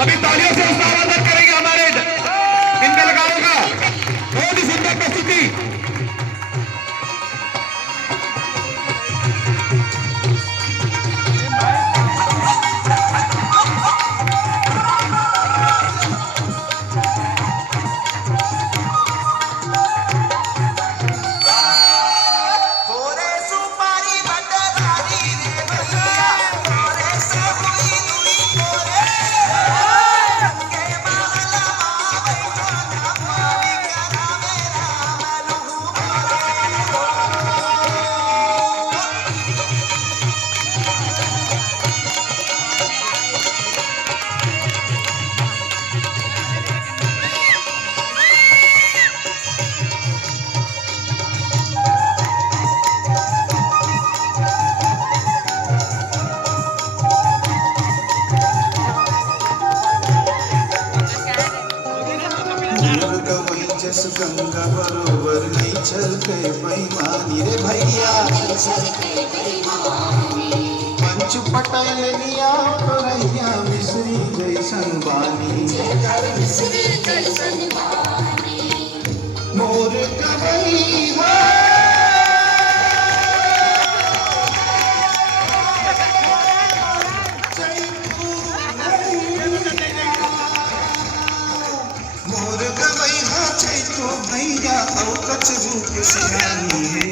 सभी तालियों से उसका आवाज करेंगे हमारे इन कलाकारों का। बहुत ही सुंदर प्रस्तुति। जस गंगा बरोबर नहीं चलते बेईमानी रे भैया। पंच पटेल लिया तो रैया मिश्री जैसन बानी। मोर गवैया भैया औकच रूप सियानी है,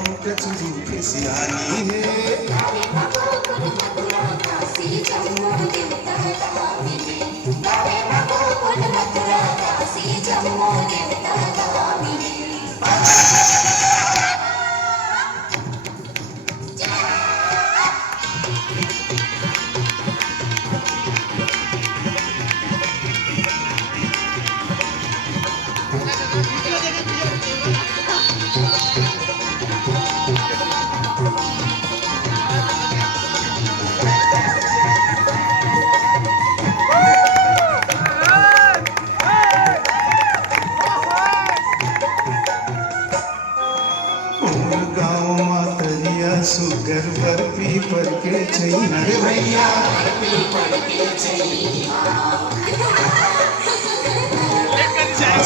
औकच रूप सियानी है। सुगर पर पीपर के छैया रे भैया।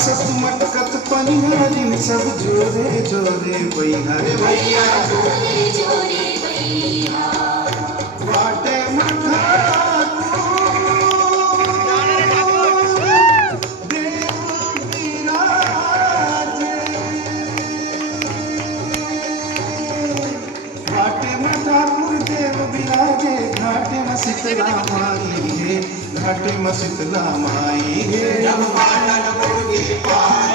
सत मटकत पनिहारिन सब जोरे जोरे भैया रे भैया। बाटे मठा घाटे में शीतला माई है, घाटे में शीतला माई है। जब बादल उड़े पार